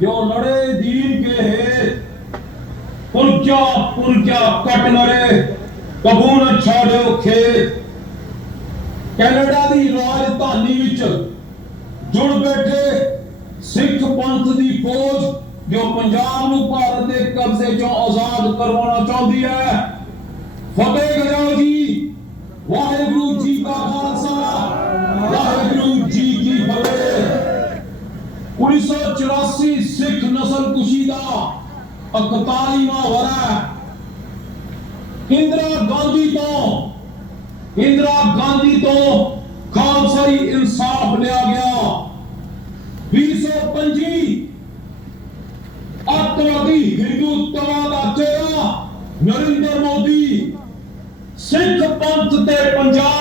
ਜੋ ਲੜੇ ਦੀਨ ਕੇ ਹੈ, ਪੁਰਜਾ ਪੁਰਜਾ ਕੱਟ ਮਰੇ ਕਬੂ ਨ ਛਾੜਿਓ ਖੇਤ। ਕੈਨੇਡਾ ਦੀ ਰਾਜਧਾਨੀ ਵਿੱਚ ਜੁੜ ਬੈਠੇ ਸਿੱਖ ਪੰਥ ਦੀ ਫੌਜ ਜੋ ਪੰਜਾਬ ਨੂੰ ਭਾਰਤ ਦੇ ਕਬਜ਼ੇ ਚੋਂ ਆਜ਼ਾਦ ਕਰਵਾਉਣਾ ਚਾਹੁੰਦੀ ਹੈ। ਫਤਿਹ ਕਰਾਓ ਜੀ, ਵਾਹਿਗੁਰੂ ਜੀ ਕਾ ਖਾਲਸਾ। 1984 ਸਿੱਖ ਨਸਲ ਕੁਸ਼ੀ ਦਾ 41ਵਾਂ ਵਰਾ ਇੰਦਰਾ ਗਾਂਧੀ ਤੋਂ, ਇੰਦਰਾ ਗਾਂਧੀ ਤੋਂ ਖਾਲਸਾਈ ਇਨਸਾਫ ਲਿਆ ਗਿਆ। 225 ਅੱਤਵਾਦੀ ਹਿੰਦੂਤਵਾ ਦਾ ਚਿਹਰਾ ਨਰਿੰਦਰ ਮੋਦੀ ਸਿੱਖ ਪੰਥ ਤੇ ਪੰਜਾਬ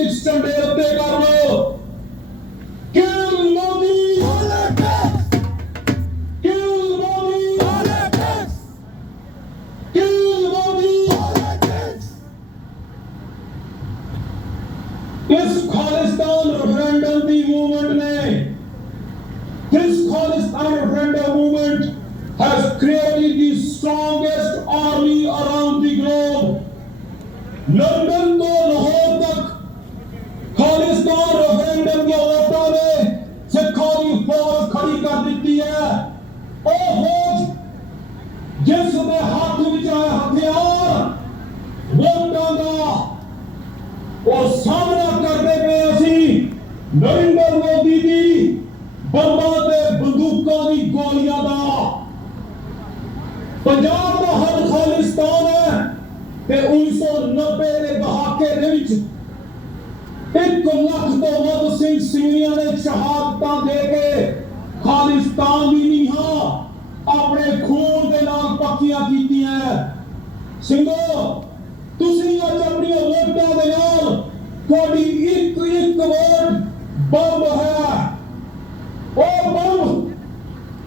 ਪੋਲਿਟਿਕਸ ਝੰਡੇ ਉੱਤੇ ਕਰ। ਲਓ ਕਿਉਂ ਮੋਦੀ ਕਿਉਂ ਮੋਦੀ ਕਿਉਂ ਮੋਦੀ ਇਸ ਖਾਲਿਸਤਾਨ ਰੈਫਰੈਂਡਮ ਦੀ ਮੂਵਮੈਂਟ ਨਰਿੰਦਰ ਮੋਦੀ ਦੀ, ਬੰਬਾਂ ਤੇ ਬੰਦੂਕਾਂ ਦੀ ਗੋਲੀਆਂ ਦਾ। ਪੰਜਾਬ ਦਾ ਹੱਲ ਖਾਲਿਸਤਾਨ ਹੈ ਤੇ 1990 ਦੇ ਦਹਾਕੇ ਦੇ ਵਿੱਚ ਇੱਕ ਲੱਖ ਤੋਂ ਵੱਧ ਸਿੰਘ ਸਿੰਘੀਆਂ ਨੇ ਸ਼ਹਾਦਤਾਂ ਦੇ ਕੇ ਖਾਲਿਸਤਾਨ ਦੀ ਨੀਹਾਂ ਆਪਣੇ ਖੂਨ ਦੇ ਨਾਲ ਪੱਕੀਆਂ ਕੀਤੀਆਂ ਸਿੰਘੋ, ਤੁਸੀਂ ਅੱਜ ਆਪਣੀਆਂ ਵੋਟਾਂ ਦੇ ਨਾਲ ਤੁਹਾਡੀ ਬੰਬ ਹੈ ਉਹ ਬੰਬ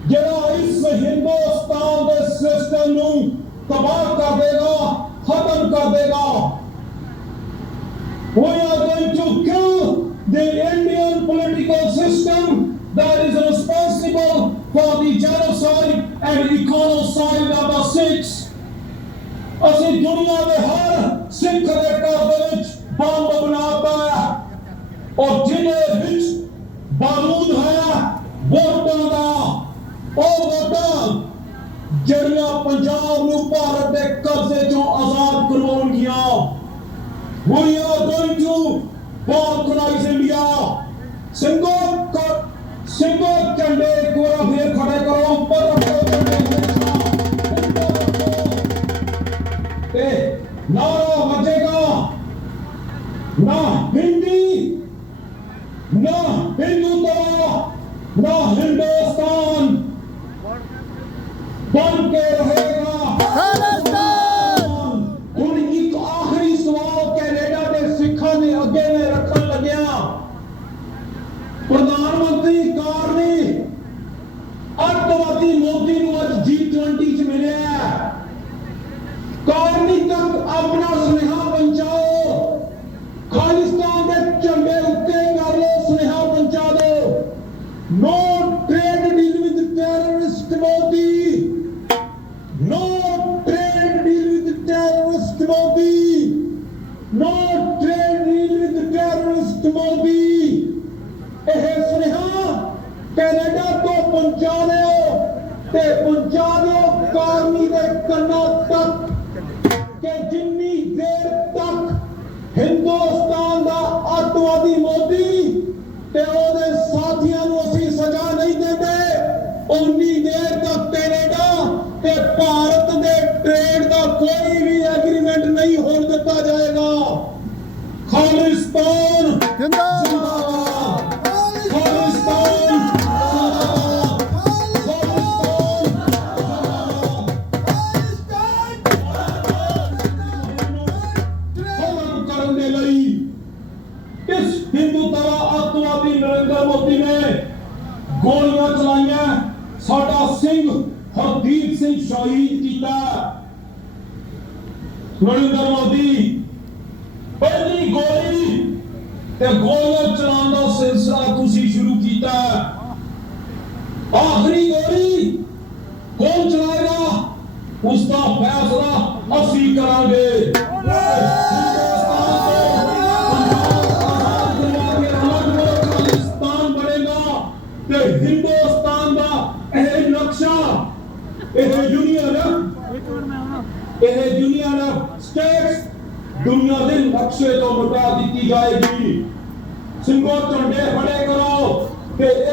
ਜਿਹੜਾ ਇਸ ਹਿੰਦੁਸਤਾਨ ਦੇ ਸਿਸਟਮ ਨੂੰ ਤਬਾਹ ਕਰ ਦੇਗਾ ਖਤਮ ਕਰ ਦੇਗਾ We are going to kill the Indian political system that is responsible for the genocide and econocide of the Sikhs. ਅਸੀਂ ਦੁਨੀਆ ਦੇ ਹਰ ਸਿੱਖ ਦੇ ਘਰ ਦੇ ਵਿੱਚ ਬੰਬ ਬਣਾਤਾ ਹੈ ਔਰ ਜਿਹਦੇ ਵਿੱਚ ਬਾਰੂਦ ਹੈ ਵੋਟਾਂ ਦਾ ਉਹ ਵੋਟਾਂ ਜਿਹੜੀਆਂ ਪੰਜਾਬ ਨੂੰ ਭਾਰਤ ਦੇ ਕਬਜ਼ੇ ਚੋਂ ਆਜ਼ਾਦ ਕਰਵਾਉਣਗੀਆਂ We are going to balkanize India. ਸਿੰਘੋ ਸਿੰਘੋ ਝੰਡੇ ਇੱਕ ਫੇਰ ਖੜੇ ਕਰੋ, ਉੱਪਰ ਰੱਖੋ ਝੰਡੇ ਤੇ ਨਾਰਾ ਵੱਜੇਗਾ ਨਾ ਹਿੰਦੀ, ਨਾ ਹਿੰਦੂਤਵਾ ਨਾ ਹਿੰਦੂ ਪਹੁੰਚਾ ਦਿਓ ਤੇ ਪਹੁੰਚਾ ਦਿਓ ਕਾਰਮੀ ਦੇ ਕੰਨਾਂ ਤੱਕ ਕਿ ਜਿੰਨੀ ਦੇਰ ਤੱਕ ਹਿੰਦੁਸਤਾਨ ਦਾ ਅੱਤਵਾਦੀ ਮੋਦੀ ਤੇ ਉਹਦੇ ਸਾਥੀਆਂ ਨੂੰ ਅਸੀਂ ਸਜ਼ਾ ਨਹੀਂ ਦਿੰਦੇ ਉਨੀ ਦੇਰ ਤੱਕ ਕੈਨੇਡਾ ਤੇ ਭਾਰਤ ਦੇ ਟ੍ਰੇਡ ਦਾ ਕੋਈ ਵੀ ਐਗਰੀਮੈਂਟ ਨਹੀਂ ਹੋਣ ਦਿੱਤਾ ਜਾਏਗਾ। ਖਾਲਿਸਤਾਨ ਗੋਲੀਆਂ ਚਲਾਈਆਂ। ਸਾਡਾ ਸਿੰਘ ਹਰਦੀਪ ਸਿੰਘ ਸ਼ਹੀਦ ਕੀਤਾ। ਨਰਿੰਦਰ ਮੋਦੀ, ਪਹਿਲੀ ਗੋਲੀ ਤੇ ਗੋਲੀਆਂ ਚਲਾਉਣ ਦਾ ਸਿਲਸਿਲਾ ਤੁਸੀਂ ਸ਼ੁਰੂ ਕੀਤਾ। ਆਖਰੀ ਗੋਲੀ ਕੌਣ ਚਲਾਏਗਾ? ਉਸ ਦਾ ਫੈਸਲਾ ਅਸੀਂ ਕਰਾਂਗੇ। ਇਹ ਯੂਨੀਅਨ ਇਹ ਯੂਨੀਅਨ ਸਟੇਟਸ ਦੁਨੀਆ ਦੇ ਨਕਸ਼ੇ ਤੋਂ ਮਿਟਾ ਦਿੱਤੀ ਜਾਏਗੀ ਸਿੰਘੋ ਝੰਡੇ ਖੜੇ ਕਰੋ ਤੇ